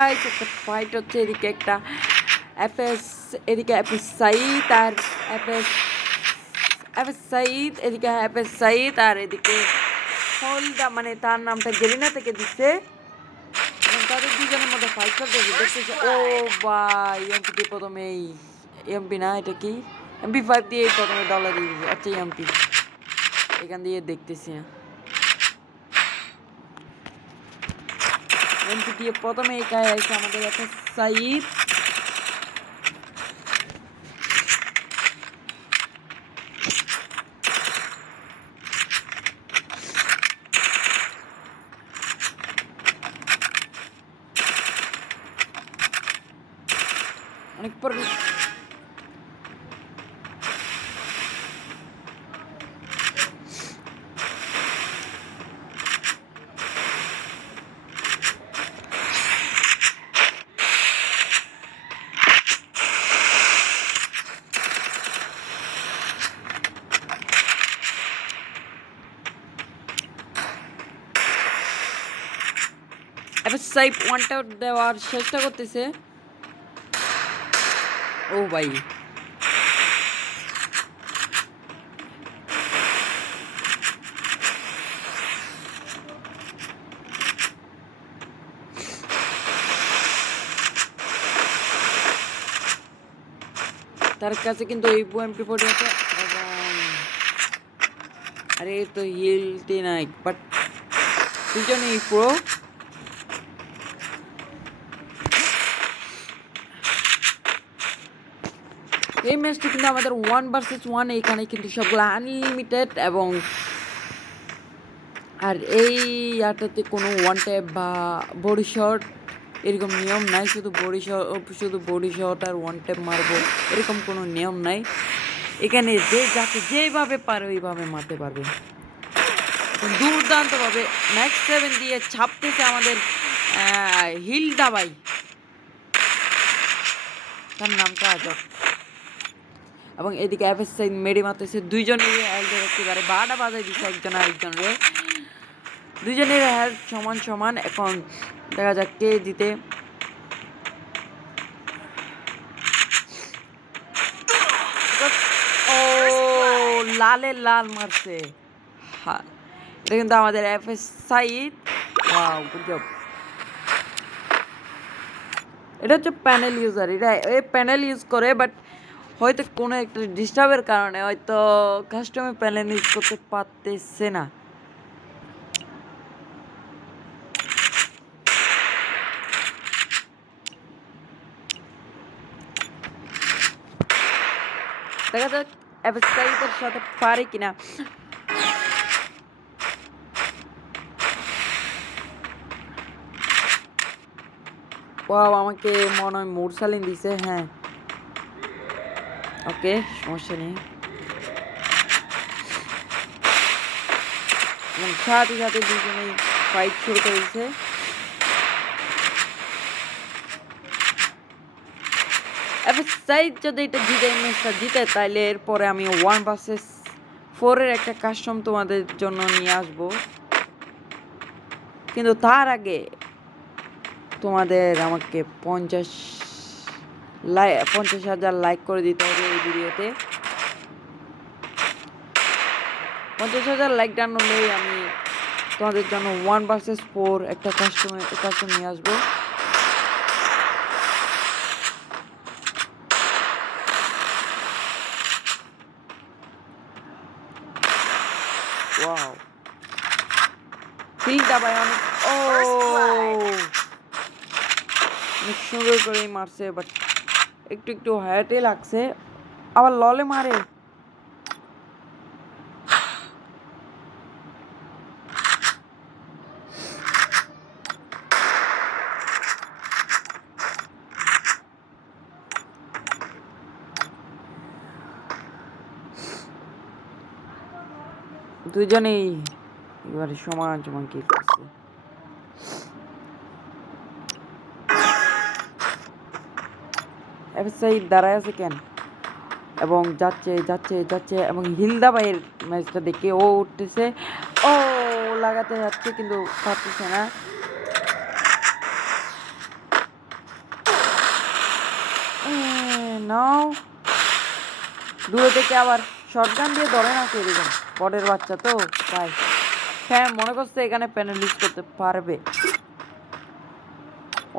Guys একটা fight হচ্ছে এদিকে একটা এফএস এদিকে এফএস সাইদ আর এফএস এফএস সাইদ এদিকে এফএস সাইদ আর এদিকে হলদা মানে তার নামটা গেলিনা থেকে দিচ্ছে এবং তাদের দুজনের মধ্যে ফাইট চলতে দেখতেছে। ও ভাই এমপি দিয়ে প্রথমে এই এমপি না এটা কি MP5 দিয়ে প্রথমে ডলার দিয়ে দিচ্ছে। আচ্ছা এমপি এখান দিয়ে দেখতেছি না এমপি দিয়ে প্রথমে এই কায় আছে আমাদের এফএস সাইদ। অনেক পর এবার সাইপ ওয়ানটা দেওয়ার চেষ্টা করতেছে। ও ভাই তার কাছে কিন্তু এই MP40 আছে এবং আরে তো হিলতে নাই বাট দুজনেই প্রো। এই ম্যাচটি কিন্তু আমাদের 1 vs 1 এখানে কিন্তু সবগুলো আনলিমিটেড এবং আর এই আটাতে কোনো ওয়ান ট্যাপ বা বডি শট এরকম নিয়ম নাই, শুধু বডি শট আর ওয়ান ট্যাপ মারবো এরকম কোনো নিয়ম নাই। এখানে যে যাকে যেভাবে পারে ওইভাবে মারতে পারবে। দুর্দান্তভাবে ম্যাক্স 7 দিয়ে ছাপতেছে আমাদের হিল দাবাই, তার নামটা আজব। এবং এদিকে এফএস সাইড মেডি মারতেছে দুইজনের একজন একেবারে বারোটা বাজায় দিচ্ছে একজন আরেকজনের, দুজনের হেলথ সমান সমান। এখন দেখা যাক কে জিতে। ও লালে লাল মারছে, হ্যাঁ এটা কিন্তু আমাদের FS side. Wow good job. এটা হচ্ছে প্যানেল ইউজার, এটা এই প্যানেল ইউজ করে বাট হয়তো কোনো একটা ডিস্টার্বের কারণে হয়তো কাস্টমার প্যানেল ইউজ করতে পারতেছে না। দেখা যাক এফএসআইদের সাথে পারে কিনা। ওয়াও আমাকে মনে হয় মুরসালিন দিছে, হ্যাঁ ওকে সমস্যা নেই। এবং সাথে সাথে দুজনেই ফাইট শুরু করে দিয়েছে। এফএসআই যদি এটা জিতে ম্যাচটা জিতে তাইলে এরপরে আমি 1 vs 4 এর একটা কাস্টম তোমাদের জন্য নিয়ে আসব, কিন্তু তার আগে তোমাদের আমাকে 50,000 লাইক করে দিতে হবে এই ভিডিওতে। 50,000 লাইক ডান হলেই আমি তোমাদের জন্য 1 vs 4 একটা কাস্টম নিয়ে আসবো। ওয়াও ফিলটা ভাই অনেক অনেক সুন্দর করে মারছে বাট একটু একটু হায়াতে লাগছে, আবার ললে মারে। দুজনেই এবারে সমান সমান কি করছে। এফএসআই দাঁড়ায় আছে কেন এবং যাচ্ছে যাচ্ছে যাচ্ছে এবং হিলদা ভাইয়ের ম্যাচটা দেখে ও উঠতেছে, ও লাগাতে যাচ্ছে কিন্তু পারতেছে না। নাও। দূরে থেকে আবার শটগান দিয়ে ধরে না কে এরকম বটের বাচ্চা তো তাই। হ্যাঁ মনে করছে এখানে প্যানেল ইউজ করতে পারবে,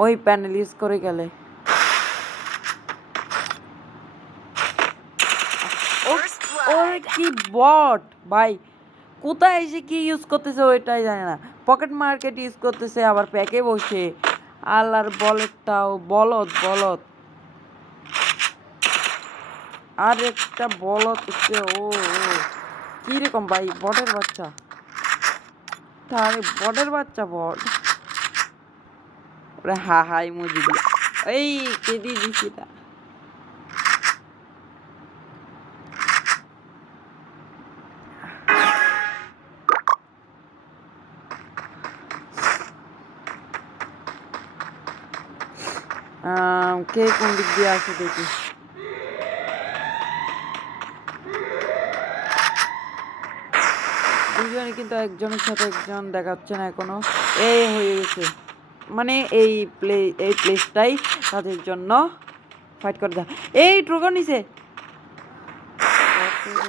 ওই প্যানেল ইউজ করে গেলে ওর কি বট ভাই, কোথায় এসে কি ইউজ করতেছে ওইটাই জানে না। পকেট মার্কেট ইউজ করতেছে আবার প্যাকে বসে। আল্লাহর বলদটাও বলদ বলদ, আর একটা বলদ হচ্ছে ও কিরকম ভাই বটের বাচ্চা, তাহলে বটের বাচ্চা বট। ওরা হা হাই মুজি দি এই কেদি দিছি তা। কে কোন দিক দিয়ে আসে দেখি। দুজনে কিন্তু একজনের সাথে একজন দেখাচ্ছে না এখনো। এই হয়ে গেছে মানে এই প্লেসটাই তাদের জন্য ফাইট করে দেয়। এই ট্রোগন নিছে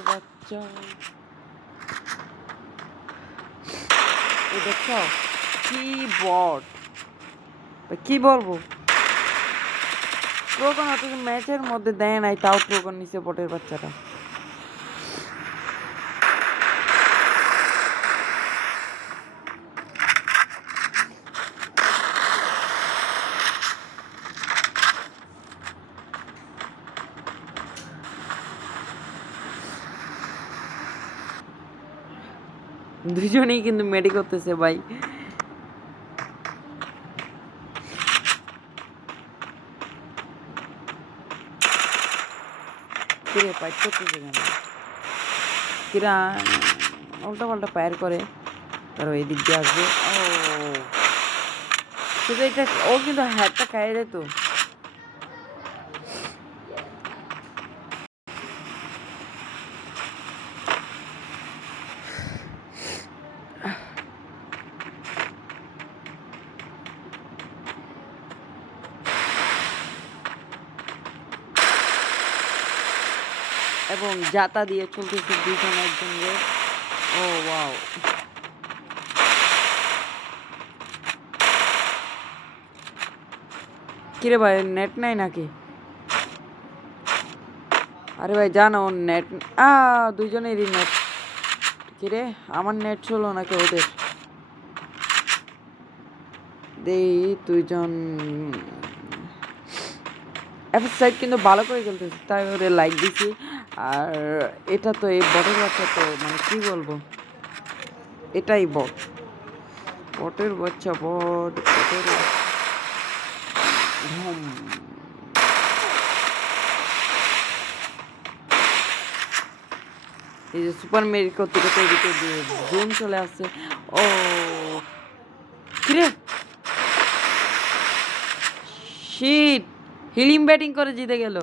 বাচ্চা, দেখছো কি বট, কি বলবো। ট্রোগন অত ম্যাচের মধ্যে দেয় নাই, তাও ট্রোগন নিছে বটের বাচ্চাটা। দুজনেই কিন্তু মেডি করতেছে ভাই। কিরে ফাইট করতেছে কেন, কিরা উল্টা পাল্টা ফায়ার করে, তারপর এই দিক দিয়ে আসবে। ও কিন্তু এটা ও কিন্তু হ্যাটটা খাইয়ে যেত। এবং জাতা দিয়ে চলতেছে দুজন একজনকে। ও ওয়াও, কিরে ভাই নেট নাই নাকি? আরে ভাই জানো নেট দুজনেরই নেট। কিরে আমার নেট ছিল নাকি ওদের? দেই দুইজন এফএস সাইড কিন্তু ভালো করে খেলতেছে, তাই ওরে লাইক দিছি। আর এটা তো এই বটের বাচ্চা তো মানে কি বলবো, এটাই বট, বটের বাচ্চা বট বটের এই যে সুপার মেরি করতে করতে এদিকে জোন চলে আসছে। ও কিরে শিট, হিলিং ব্যাটিং করে জিতে গেল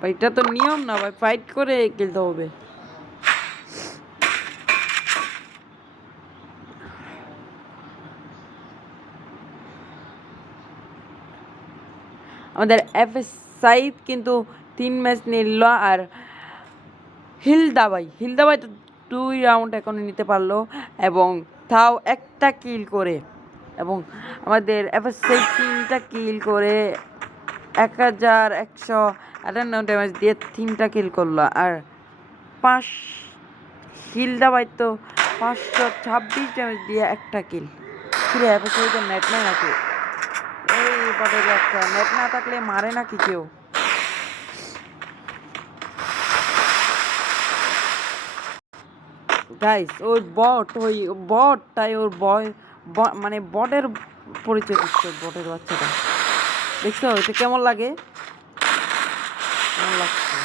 ভাই। এটা তো নিয়ম না ভাই, ফাইট করে খেলতে হবে। আমাদের এফএস সাইদ কিন্তু 3 ম্যাচ নিল। আর হিলদা ভাই তো 2 রাউন্ড এখন নিতে পারলো এবং তাও একটা কিল করে। এবং আমাদের এফএস সাইদ 3টা কিল করে 1158 ড্যামেজ দিয়ে 3টা কিল করলো। আর 5 হিলদা ভাই তো 526 ড্যামেজ দিয়ে একটা কিল। কিরে এফএস সাইদের নেট নাই নাকি? এই বটের একটা নেট না থাকলে মারে নাকি কেউ? গাইস ওই বট, ওই বটটাই ওর মানে বটের পরিচয় দিচ্ছে বটের বাচ্চাটা। দেখছো এটা কেমন লাগে? কেমন লাগছে?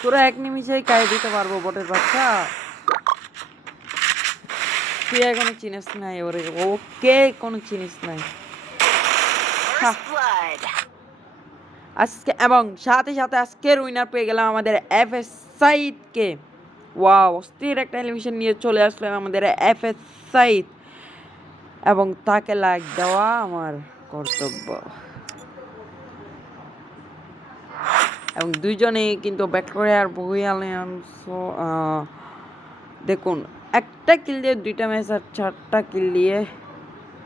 তোরা এক নিমিষেই কায়ে দিতে পারবো বটের বাচ্চা। তুই এখনো চিনিস নাই ওরে, ওকে কোনো চিনিস নাই। আজকে এবং সাথে সাথে আজকের উইনার পেয়ে গেলাম আমাদের এফএস সাইদকে। ওয়াও অস্থির একটা এলিমিনেশন নিয়ে চলে আসলাম আমাদের এফএস সাইদ। এবং তাকে লাইক দেওয়া আমার কর্তব্য। এবং দুইজনেই কিন্তু ব্যাকটেরিয়ার বহু অ্যালিয়ান্স। দেখুন, একটা কিল দিয়ে 2টা ম্যাচ আর 4টা কিল দিয়ে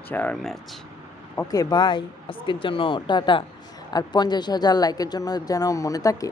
4 ম্যাচ। ওকে বাই, আজকের জন্য টাটা। আর 50,000 লাইকের জন্য যেন মনে থাকে।